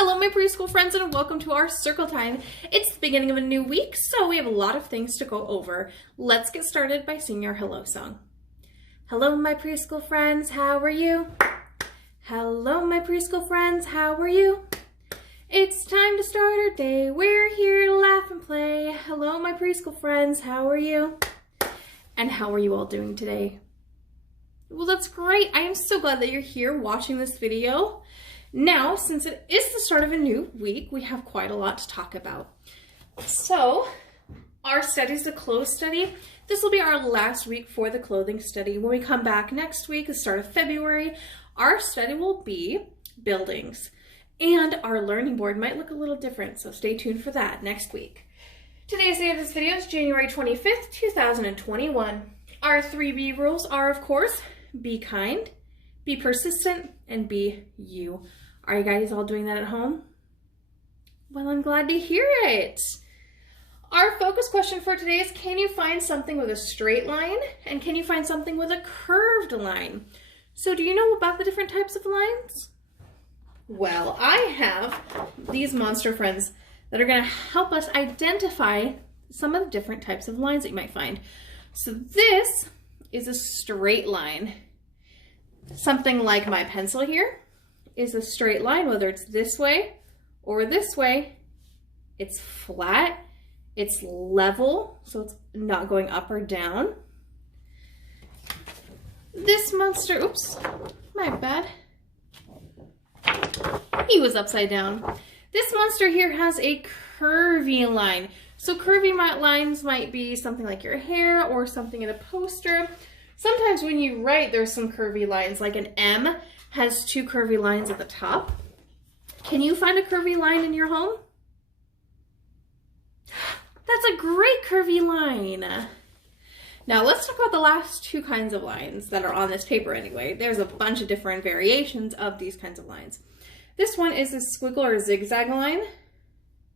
Hello my preschool friends and welcome to our circle time. It's the beginning of a new week, so we have a lot of things to go over. Let's get started by singing our hello song. Hello my preschool friends, how are you? Hello my preschool friends, how are you? It's time to start our day, we're here to laugh and play. Hello my preschool friends, how are you? And how are you all doing today? Well, that's great. I am so glad that you're here watching this video. Now, since it is the start of a new week, we have quite a lot to talk about. So, our study is the clothes study. This will be our last week for the clothing study. When we come back next week, the start of February, our study will be buildings. And our learning board might look a little different, so stay tuned for that next week. Today's date of this video is January 25th, 2021. Our 3B rules are, of course, be kind, be persistent, and be you. Are you guys all doing that at home? Well, I'm glad to hear it. Our focus question for today is, can you find something with a straight line? And can you find something with a curved line? So do you know about the different types of lines? Well, I have these monster friends that are going to help us identify some of the different types of lines that you might find. So this is a straight line. Something like my pencil here is a straight line, whether it's this way or this way. It's flat, it's level, so it's not going up or down. This monster, oops, my bad. He was upside down. This monster here has a curvy line. So curvy lines might be something like your hair or something in a poster. Sometimes when you write, there's some curvy lines, like an M has two curvy lines at the top. Can you find a curvy line in your home? That's a great curvy line. Now let's talk about the last two kinds of lines that are on this paper anyway. There's a bunch of different variations of these kinds of lines. This one is a squiggle or zigzag line.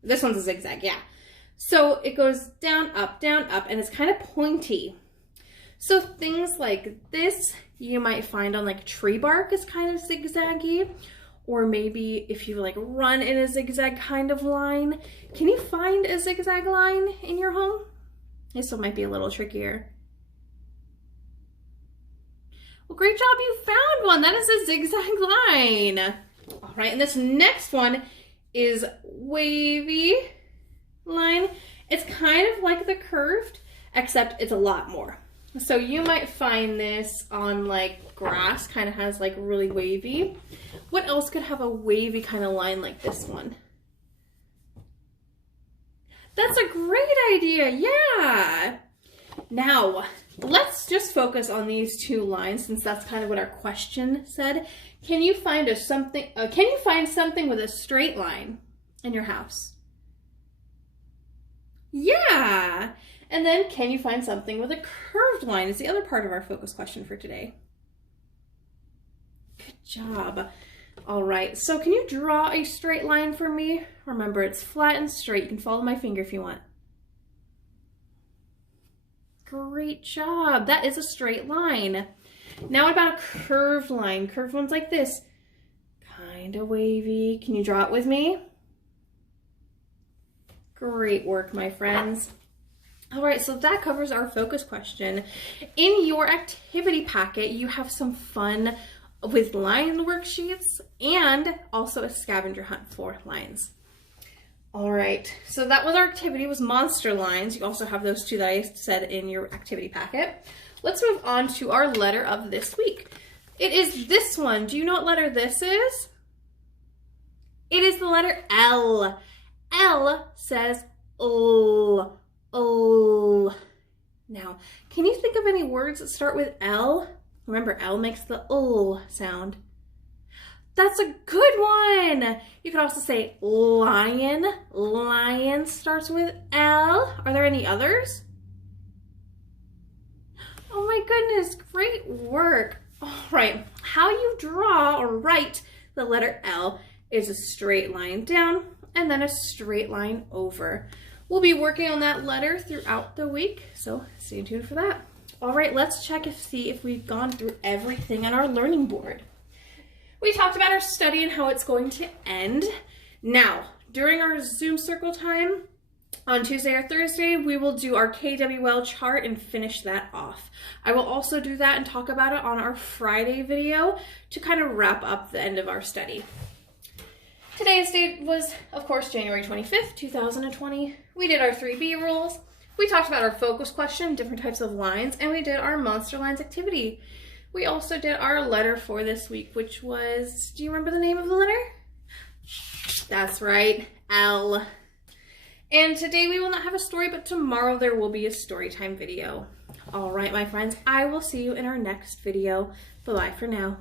This one's a zigzag, yeah. So it goes down, and it's kind of pointy. So things like this, you might find on like tree bark is kind of zigzaggy, or maybe if you like run in a zigzag kind of line. Can you find a zigzag line in your home? This one might be a little trickier. Well, great job, you found one. That is a zigzag line. All right, and this next one is wavy line. It's kind of like the curved, except it's a lot more. So you might find this on like grass, kind of has like really wavy. What else could have a wavy kind of line like this one? That's a great idea, yeah. Now, let's just focus on these two lines since that's kind of what our question said. Can you find something with a straight line in your house? Yeah. And then can you find something with a curved line is the other part of our focus question for today. Good job. All right, so can you draw a straight line for me? Remember, it's flat and straight. You can follow my finger if you want. Great job. That is a straight line. Now what about a curved line? Curved ones like this. Kind of wavy. Can you draw it with me? Great work, my friends. All right, so that covers our focus question. In your activity packet, you have some fun with line worksheets and also a scavenger hunt for lines. All right, so that was our activity, was monster lines. You also have those two that I said in your activity packet. Let's move on to our letter of this week. It is this one. Do you know what letter this is? It is the letter L. L says L. Oh. Now, can you think of any words that start with L? Remember, L makes the L sound. That's a good one. You could also say lion. Lion starts with L. Are there any others? Oh my goodness, great work. All right, how you draw or write the letter L is a straight line down and then a straight line over. We'll be working on that letter throughout the week, so stay tuned for that. All right, let's check and see if we've gone through everything on our learning board. We talked about our study and how it's going to end. Now, during our Zoom circle time, on Tuesday or Thursday, we will do our KWL chart and finish that off. I will also do that and talk about it on our Friday video to kind of wrap up the end of our study. Today's date was, of course, January 25th, 2020. We did our 3B rules. We talked about our focus question, different types of lines, and we did our monster lines activity. We also did our letter for this week, which was, do you remember the name of the letter? That's right, L. And today we will not have a story, but tomorrow there will be a story time video. All right, my friends, I will see you in our next video. Bye-bye for now.